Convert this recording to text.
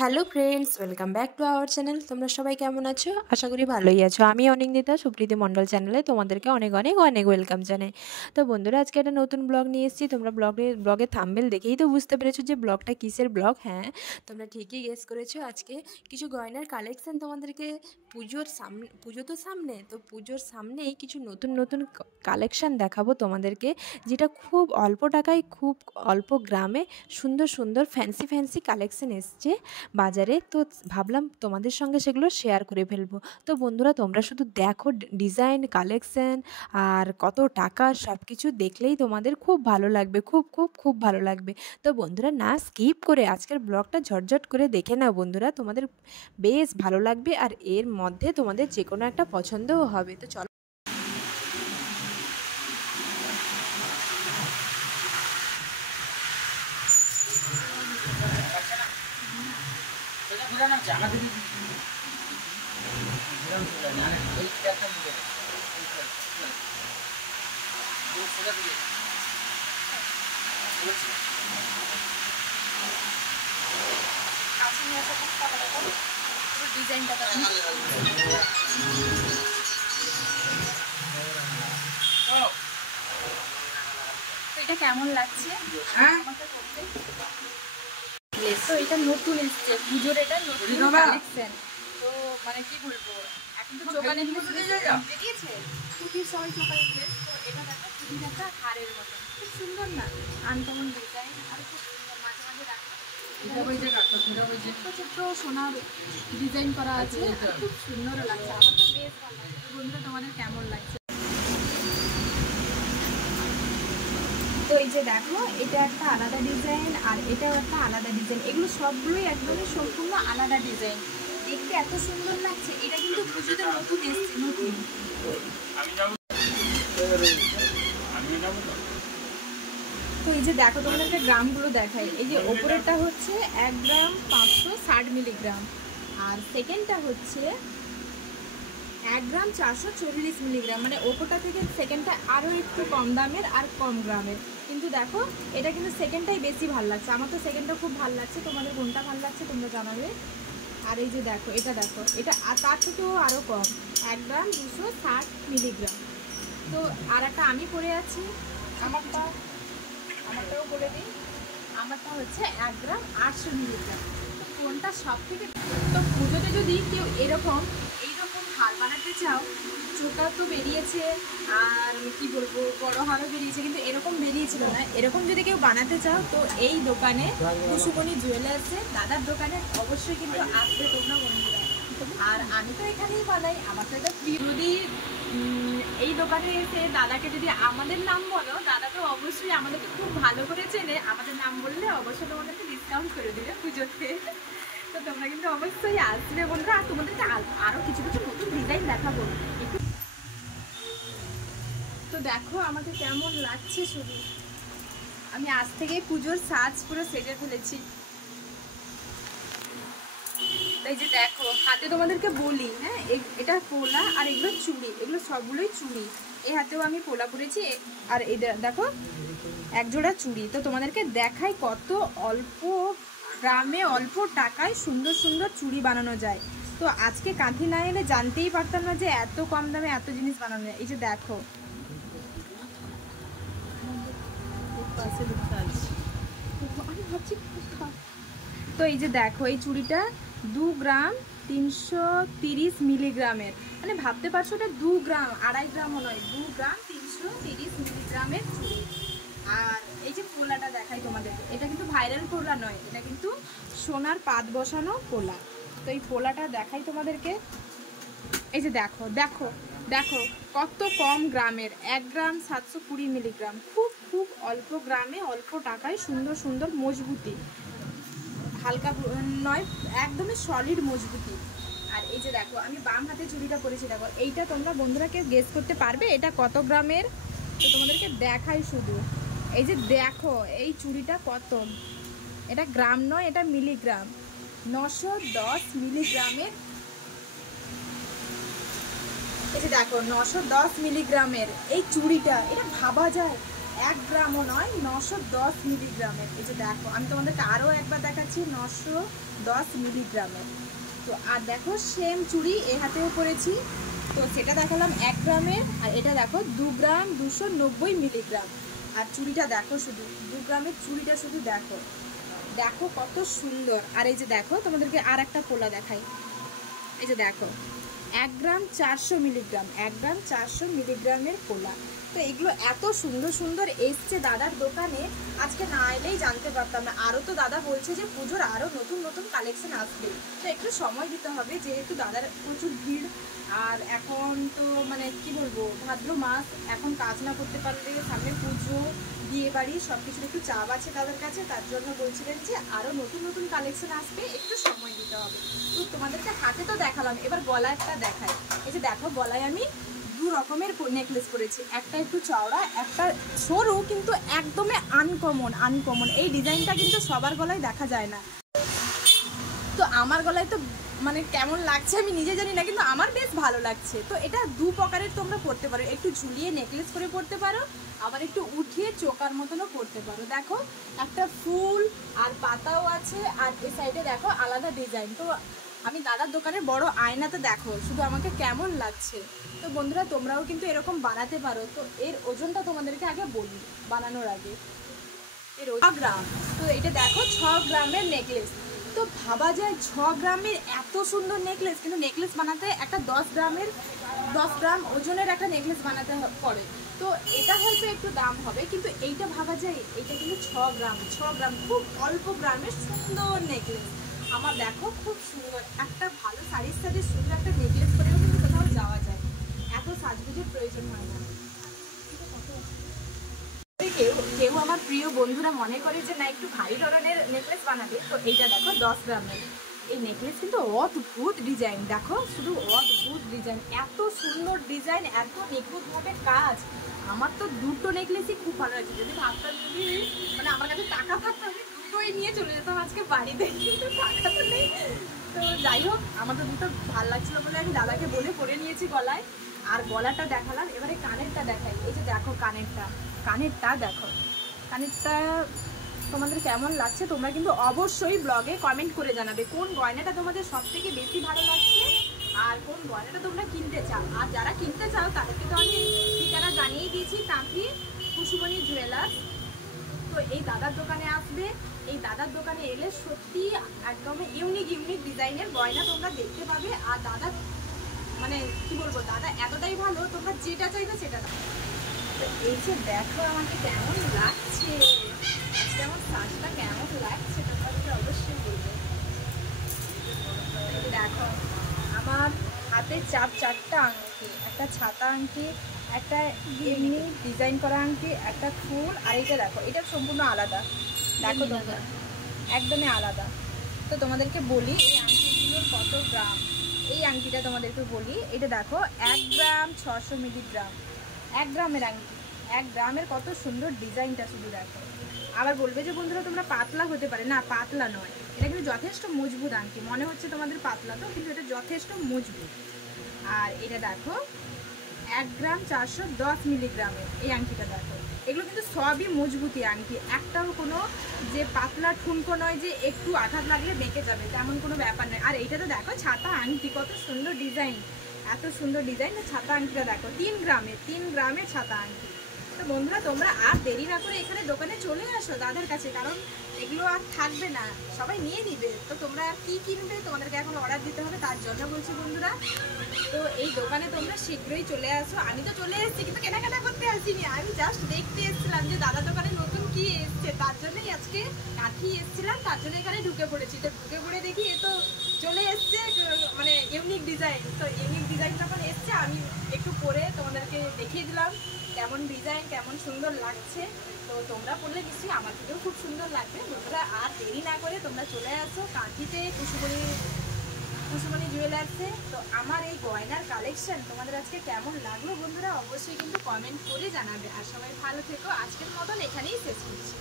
Hello friends, welcome back to our channel. তোমরা সবাই কেমন আছো? আশা করি ভালোই আছো। আমি অনিন্দিতা, সুপ্রীতি মণ্ডল চ্যানেলে তোমাদেরকে অনেক অনেক অনেক ওয়েলকাম জানাই। তো বন্ধুরা, আজকে একটা নতুন ব্লগ নিয়ে এসেছি। তোমরা ব্লগের থাম্বনেল দেখেই তো বুঝতে পেরেছো যে ব্লগটা কিসের ব্লগ। হ্যাঁ, তোমরা ঠিকই গেস করেছো। আজকে কিছু গয়নার কালেকশান তোমাদেরকে, পুজো তো সামনে, তো পুজোর সামনেই কিছু নতুন নতুন কালেকশান দেখাবো তোমাদেরকে, যেটা খুব অল্প টাকায়, খুব অল্প গ্রামে সুন্দর সুন্দর ফ্যান্সি কালেকশান এসছে বাজারে। তো ভাবলাম তোমাদের সঙ্গে সেগুলো শেয়ার করে ফেলবো। তো বন্ধুরা, তোমরা শুধু দেখো ডিজাইন, কালেকশান আর কত টাকা, সব কিছু দেখলেই তোমাদের খুব ভালো লাগবে, খুব খুব খুব ভালো লাগবে। তো বন্ধুরা, না স্কিপ করে আজকের ব্লগটা ঝটঝট করে দেখে নাও বন্ধুরা, তোমাদের বেশ ভালো লাগবে আর এর মধ্যে তোমাদের যে কোনো একটা পছন্দও হবে। তো চলো। ডিজাইনটা তো এটা কেমন লাগছে? তো এটা নতুন এসছে পুজোর, এটা নতুন কালেকশন। তো মানে কি বলবো, এখন তো দোকানে বেরিয়েছে পুজোর সময় দোকানে ড্রেস। তো এটা দেখো, পুজোর একটা হারের মতো খুব সুন্দর না, আনকমন ডিজাইন আর খুব সুন্দর। মাঝে মাঝে রাখা ছোট ছোট সোনার ডিজাইন করা আছে, খুব সুন্দর লাগছে। আমার তো বেশ ভালো লাগছে। বন্ধুরা, তোমাদের কেমন লাগছে? তো এই যে দেখো, এটা একটা আলাদা ডিজাইন আর এটাও একটা আলাদা ডিজাইন। এগুলো সবগুলোই একদমই সম্পূর্ণ আলাদা ডিজাইন, দেখতে এত সুন্দর লাগছে। এটা কিন্তু পুজোতে নতুন এসছে, নতুন। তো এই যে দেখো, তোমাদেরকে গ্রামগুলো দেখাই। এই যে ওপরেরটা হচ্ছে 1 গ্রাম 560 মিলিগ্রাম, আর সেকেন্ডটা হচ্ছে 1 গ্রাম 440 মিলিগ্রাম। মানে ওপরটা থেকে সেকেন্ডটা আরও একটু কম দামের আর কম গ্রামের। কিন্তু দেখো, এটা কিন্তু সেকেন্ডটাই বেশি ভালো লাগছে। আমার তো সেকেন্ডটা খুব ভালো লাগছে। তোমাদের কোনটা ভালো লাগছে তোমরা জানাবে। আর এই যে দেখো, এটা দেখো, এটা তার থেকেও আরও কম, 1 গ্রাম 260 মিলিগ্রাম। তো আর একটা আমি পরে আছি, আমারটাও বলে দিই। আমারটা হচ্ছে 1 গ্রাম 800 মিলিগ্রাম। তো কোনটা সব থেকে? তো পুজোতে যদি কেউ এইরকম হার বানাতে চাও, ছোটা তো বেরিয়েছে আর কি বলবো, বড় হারও বেরিয়েছে, কিন্তু এরকম বেরিয়েছিল না। এরকম যদি কেউ বানাতে চাও, তো এই দোকানে কুসুমণি জুয়েলার্সে দাদার দোকানে অবশ্যই কিন্তু আসবে তোমরা বন্ধুরা। আর আমি তো এখানেই বানাই, আমার তো এটা ফ্রি। যদি এই দোকানে এসে দাদাকে যদি আমাদের নাম বলো, দাদা তো অবশ্যই আমাদেরকে খুব ভালো করে চেনে। আমাদের নাম বললে অবশ্যই তোমাদেরকে ডিসকাউন্ট করে দেবে পুজোতে। তো তোমরা কিন্তু অবশ্যই আসবে বন্ধুরা। আর তোমাদেরকে আরও কিছু কিছু নতুন ডিজাইন দেখাবো। তো দেখো আমাকে কেমন লাগছে শুধু। আমি আজ থেকেই পুজোর সাজ পুরো সেজে ফেলেছি। এই যে দেখো, হাতে তোমাদেরকে বলি, হ্যাঁ, এটা পোলা আর এগুলো চুড়ি, এগুলো সবগুলোই চুড়ি। এই হাতেও আমি পোলা পরেছি, আর এই দেখো এক জোড়া চুড়ি। তো তোমাদেরকে দেখাই কত অল্প গ্রামে অল্প টাকায় সুন্দর সুন্দর চুড়ি বানানো যায়। তো আজকে কাঁথি না এলে জানতেই পারতাম না যে এত কম দামে এত জিনিস বানানো যায়। এই যে দেখো, তো এই যে দেখো, এই চুড়িটা 2 গ্রাম 330 মিলিগ্রামের। মানে ভাবতে পারছো, এটা 2 গ্রাম, 2.5 গ্রামও নয়, 2 গ্রাম 330 মিলিগ্রামের চুড়ি। আর এই যে পোলাটা দেখাই তোমাদেরকে, এটা কিন্তু ভাইরাল পোলা নয়, এটা কিন্তু সোনার পাত বসানো পোলা। তো এই পোলাটা দেখাই তোমাদেরকে। এই যে দেখো দেখো দেখো, কত কম গ্রামের, 1 গ্রাম 720 মিলিগ্রাম। খুব খুব অল্প গ্রামে অল্প টাকায় সুন্দর সুন্দর মজবুতি, হালকা নয়, একদমই সলিড মজবুতি। আর এই যে দেখো, আমি বাম হাতে চুড়িটা পরেছি। দেখো, এইটা তোমরা বন্ধুরা কেউ গেস করতে পারবে এটা কত গ্রামের? তো তোমাদেরকে দেখাই শুধু। এই যে দেখো, এই চুড়িটা কত, এটা গ্রাম নয়, এটা মিলিগ্রাম, 910 মিলিগ্রামের। এই যে দেখো, 910 মিলিগ্রামের এই চুড়িটা, এটা ভাবা যায় 1 গ্রামও নয়, 910 মিলিগ্রামের। এই যে দেখো, আমি তোমাদেরকে আরও একবার দেখাচ্ছি, 910 মিলিগ্রামের। তো আর দেখো সেম চুড়ি এ হাতেও পরেছি, তো সেটা দেখালাম 1 গ্রামের, আর এটা দেখো 2 গ্রাম 290 মিলিগ্রাম। আর চুড়িটা দেখো, শুধু 2 গ্রামের চুড়িটা শুধু দেখো, দেখো কত সুন্দর। আর এই যে দেখো, তোমাদেরকে আর একটা পোলা দেখাই। এই যে দেখো 1 গ্রাম 400 মিলিগ্রাম, 1 গ্রাম 400 মিলিগ্রামের পোলা। তো এগুলো এত সুন্দর সুন্দর এসছে দাদার দোকানে, আজকে না এলেই জানতে পারতাম না। আরও তো দাদা বলছে যে পুজোর আরও নতুন নতুন কালেকশন আসবে, তো একটু সময় দিতে হবে, যেহেতু দাদার প্রচুর ভিড়। আর এখন তো মানে কি বলবো, ভাদ্র মাস, এখন কাজ না করতে পারলে সামনে পুজো, বিয়ে বাড়ি, সব কিছুর একটু চাপ আছে তাদের কাছে, তার জন্য বলছিলেন যে আরও নতুন নতুন কালেকশন আসবে, একটু সময় দিতে হবে। তো তোমাদেরকে হাতে তো দেখালাম, এবার গলাটা দেখাই। এই যে দেখো, গলায় আমি 2 রকমের নেকলেস করেছি, একটা একটু চওড়া, একটা সরু, কিন্তু একদমই আনকমন। এই ডিজাইনটা কিন্তু সবার গলায় দেখা যায় না। তো আমার গলায় তো মানে কেমন লাগছে আমি নিজে জানি না, কিন্তু আমার বেশ ভালো লাগছে। তো এটা 2 প্রকারের তোমরা পরতে পারো, একটু ঝুলিয়ে নেকলেস করে পরতে পারো, আবার একটু উঠিয়ে চোকার মতনও পরতে পারো। দেখো একটা ফুল আর পাতাও আছে, আর এই সাইডে দেখো আলাদা ডিজাইন। তো আমি দাদার দোকানের বড় আয়নাতে দেখো শুধু আমাকে কেমন লাগছে। তো বন্ধুরা, তোমরাও কিন্তু এরকম বানাতে পারো। তো এর ওজনটা তোমাদেরকে আগে বলি বানানোর আগে। এর 6 গ্রাম। তো এটা দেখো 6 গ্রামের নেকলেস। তো ভাবা যায় 6 গ্রামের এত সুন্দর নেকলেস, কিন্তু নেকলেস বানাতে একটা 10 গ্রাম ওজনের একটা নেকলেস বানাতে পড়ে। তো এটা হয়তো একটু দাম হবে, কিন্তু এইটা ভাবা যায় এইটা কিন্তু 6 গ্রাম খুব অল্প গ্রামের সুন্দর নেকলেস। আমার দেখো খুব সুন্দর, একটা ভালো শাড়ির সাথে সুন্দর একটা নেকলেস করেও কিন্তু কোথাও যাওয়া যায়, এত সাজগুজের প্রয়োজন হয় না। কেউ আমার প্রিয় বন্ধুরা মনে করে যে না একটু ভারী ধরনের নেকলেস বানাবে, তো এইটা দেখো 10 গ্রামের। এই নেকলেস কিন্তু অদ্ভুত ডিজাইন, দেখো শুধু অদ্ভুত ডিজাইন, এত সুন্দর ডিজাইন, এত নিখুঁত মোটের কাজ। আমার তো দুটো নেকলেসই খুব ভালো লাগছে। যদি ভাবতাম যদি মানে আমার কাছে টাকা থাকতো, আমি দুটোই নিয়ে চলে যেতাম আজকে বাড়িতে, কিন্তু টাকা তো নেই। তো যাই হোক, আমার তো দুটো ভালো লাগছিল বলে আমি দাদাকে বলে পরে নিয়েছি গলায়। আর গলাটা দেখালাম, এবারে কানেরটা দেখাই। এই যে দেখো কানেরটা দেখো, কানেরটা তোমাদের কেমন লাগছে তোমরা কিন্তু অবশ্যই ব্লগে কমেন্ট করে জানাবে, কোন গয়নাটা তোমাদের সব থেকে বেশি ভালো লাগছে আর কোন গয়নাটা তোমরা কিনতে চাও। আর যারা কিনতে চাও তাদেরকে তো আমি ঠিকানা জানিয়ে দিয়েছি, কাঁথি কুসুমণি জুয়েলার্স। তো এই দাদার দোকানে আসবে, এই দাদার দোকানে এলে সত্যি একদম ইউনিক ডিজাইনের গয়না তোমরা দেখতে পাবে। আর দাদা মানে কি বলবো, দাদা এতটাই ভালো, তোমরা যেটা চাইবে সেটা দাও। তো এই যে দেখো আমাকে কেমন লাগছে, আজকে আমার সাজটা কেমন লাগছে তোমাদেরকে অবশ্যই বলবে। দেখো আমার হাতে 4টা আংটি, একটা ছাতা আংটি, একটা এমনি ডিজাইন করা আংটি, একটা ফুল, আর এইটা দেখো, এটা সম্পূর্ণ আলাদা। দেখো তোমরা একদমই আলাদা। তো তোমাদেরকে বলি এই আংটিগুলোর কত গ্রাম। এই আংটিটা তোমাদেরকে বলি, এটা দেখো 1 গ্রাম 600 মিলিগ্রাম, 1 গ্রামের আংটি, 1 গ্রামের কত সুন্দর ডিজাইনটা শুধু দেখো। আবার বলবে যে বন্ধুরা তোমরা পাতলা হতে পারে, না পাতলা নয়, এটা কিন্তু যথেষ্ট মজবুত আংটি। মনে হচ্ছে তোমাদের পাতলা, তো কিন্তু এটা যথেষ্ট মজবুত। আর এটা দেখো 1 গ্রাম 410 মিলিগ্রামের এই আংটিটা দেখো, এগুলো কিন্তু সবই মজবুতি আংটি, একটাও কোনো যে পাতলা ঠুনকো নয় যে একটু আঘাত লাগলে বেঁকে যাবে, তেমন কোনো ব্যাপার নয়। আর এইটাতে দেখো ছাতা আংটি, কত সুন্দর ডিজাইন, এত সুন্দর ডিজাইন। ছাতা আংটিটা দেখো 3 গ্রামের ছাতা আংটি। তো বন্ধুরা তোমরা আর দেরি না করে এখানে দোকানে চলে আসো দাদার কাছে, কারণ এগুলো আর থাকবে না, সবাই নিয়ে নিবে। তো তোমরা কি কিনবে তোমাদেরকে এখন অর্ডার দিতে হবে, তার জন্য বলছি বন্ধুরা। তো এই দোকানে তোমরা শীঘ্রই চলে আসো। আমি তো চলে এসেছি, কিন্তু কেনাকাটা করতে আসিনি, আমি জাস্ট দেখতে এসেছিলাম যে দাদার দোকানে নতুন কি এসছে, তার জন্যই আজকে কাঠি এসেছিলাম, তার জন্য এখানে ঢুকে পড়েছি। তো ঢুকে পড়ে দেখি এ তো চলে এসছে মানে ইউনিক ডিজাইন। তো ইউনিক ডিজাইন যখন এসছে আমি একটু পরে তোমাদেরকে দেখিয়ে দিলাম কেমন ডিজাইন, কেমন সুন্দর লাগছে। তো তোমরা পড়লে নিশ্চয়ই আমার থেকেও খুব সুন্দর লাগবে। বন্ধুরা আর দেরি না করে তোমরা চলে আসো কাঁথিতে কুসুমণি জুয়েলার্সে। তো আমার এই গয়নার কালেকশন তোমাদের আজকে কেমন লাগলো বন্ধুরা অবশ্যই কিন্তু কমেন্ট করে জানাবে। আর সবাই ভালো থেকো, আজকের মতন এখানেই শেষ করছি।